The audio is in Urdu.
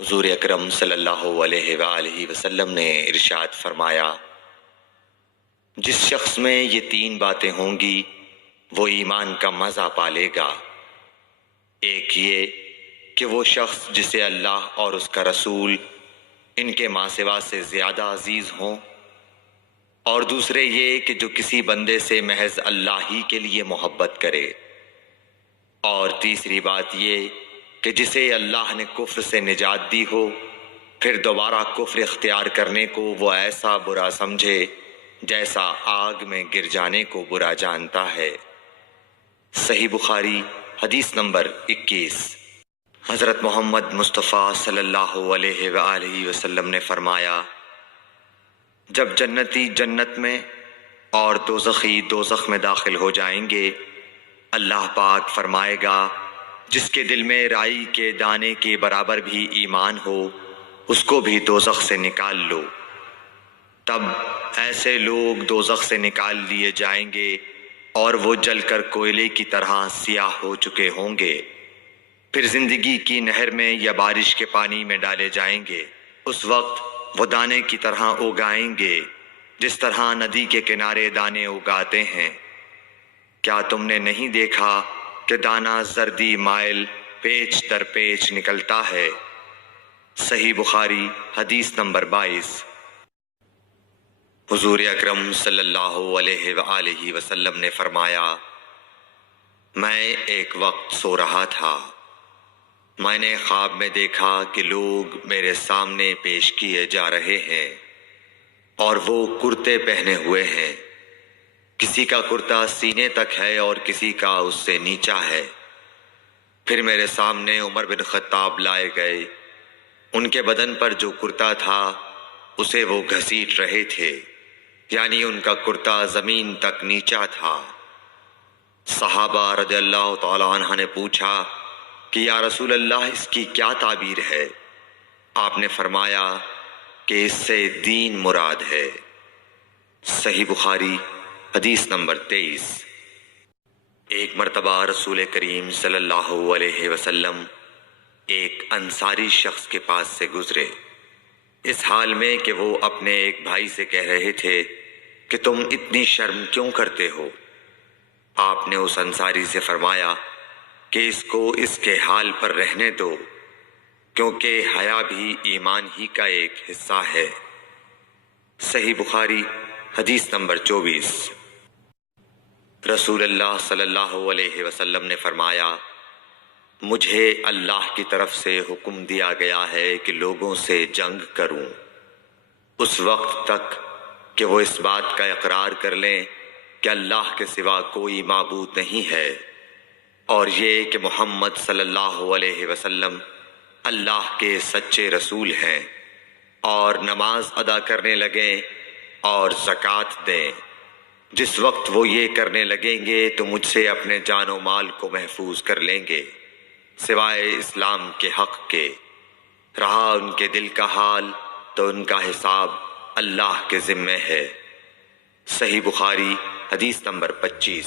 حضور اکرم صلی اللہ علیہ وآلہ وسلم نے ارشاد فرمایا، جس شخص میں یہ 3 باتیں ہوں گی وہ ایمان کا مزہ پالے گا۔ ایک یہ کہ وہ شخص جسے اللہ اور اس کا رسول ان کے ماں سوا سے زیادہ عزیز ہوں، اور دوسرے یہ کہ جو کسی بندے سے محض اللہ ہی کے لیے محبت کرے، اور تیسری بات یہ کہ جسے اللہ نے کفر سے نجات دی ہو پھر دوبارہ کفر اختیار کرنے کو وہ ایسا برا سمجھے جیسا آگ میں گر جانے کو برا جانتا ہے۔ صحیح بخاری حدیث نمبر 21۔ حضرت محمد مصطفیٰ صلی اللہ علیہ وآلہ وسلم نے فرمایا، جب جنتی جنت میں اور دوزخی دوزخ میں داخل ہو جائیں گے، اللہ پاک فرمائے گا جس کے دل میں رائی کے دانے کے برابر بھی ایمان ہو اس کو بھی دوزخ سے نکال لو۔ تب ایسے لوگ دوزخ سے نکال لیے جائیں گے اور وہ جل کر کوئلے کی طرح سیاہ ہو چکے ہوں گے، پھر زندگی کی نہر میں یا بارش کے پانی میں ڈالے جائیں گے۔ اس وقت وہ دانے کی طرح اگائیں گے جس طرح ندی کے کنارے دانے اگاتے ہیں۔ کیا تم نے نہیں دیکھا کہ دانہ زردی مائل پیچ در پیچ نکلتا ہے؟ صحیح بخاری حدیث نمبر 22۔ حضور اکرم صلی اللہ علیہ وآلہ وسلم نے فرمایا، میں ایک وقت سو رہا تھا، میں نے خواب میں دیکھا کہ لوگ میرے سامنے پیش کیے جا رہے ہیں اور وہ کرتے پہنے ہوئے ہیں، کسی کا کرتا سینے تک ہے اور کسی کا اس سے نیچا ہے۔ پھر میرے سامنے عمر بن خطاب لائے گئے، ان کے بدن پر جو کرتا تھا اسے وہ گھسیٹ رہے تھے، یعنی ان کا کرتا زمین تک نیچا تھا۔ صحابہ رضی اللہ تعالی عنہ نے پوچھا کہ یا رسول اللہ اس کی کیا تعبیر ہے؟ آپ نے فرمایا کہ اس سے دین مراد ہے۔ صحیح بخاری حدیث نمبر 23۔ ایک مرتبہ رسول کریم صلی اللہ علیہ وسلم ایک انصاری شخص کے پاس سے گزرے، اس حال میں کہ وہ اپنے ایک بھائی سے کہہ رہے تھے کہ تم اتنی شرم کیوں کرتے ہو؟ آپ نے اس انصاری سے فرمایا کہ اس کو اس کے حال پر رہنے دو، کیونکہ حیا بھی ایمان ہی کا ایک حصہ ہے۔ صحیح بخاری حدیث نمبر 24۔ رسول اللہ صلی اللہ علیہ وسلم نے فرمایا، مجھے اللہ کی طرف سے حکم دیا گیا ہے کہ لوگوں سے جنگ کروں اس وقت تک کہ وہ اس بات کا اقرار کر لیں کہ اللہ کے سوا کوئی معبود نہیں ہے، اور یہ کہ محمد صلی اللہ علیہ وسلم اللہ کے سچے رسول ہیں، اور نماز ادا کرنے لگیں اور زکوٰۃ دیں۔ جس وقت وہ یہ کرنے لگیں گے تو مجھ سے اپنے جان و مال کو محفوظ کر لیں گے سوائے اسلام کے حق کے۔ رہا ان کے دل کا حال تو ان کا حساب اللہ کے ذمے ہے۔ صحیح بخاری حدیث نمبر 25۔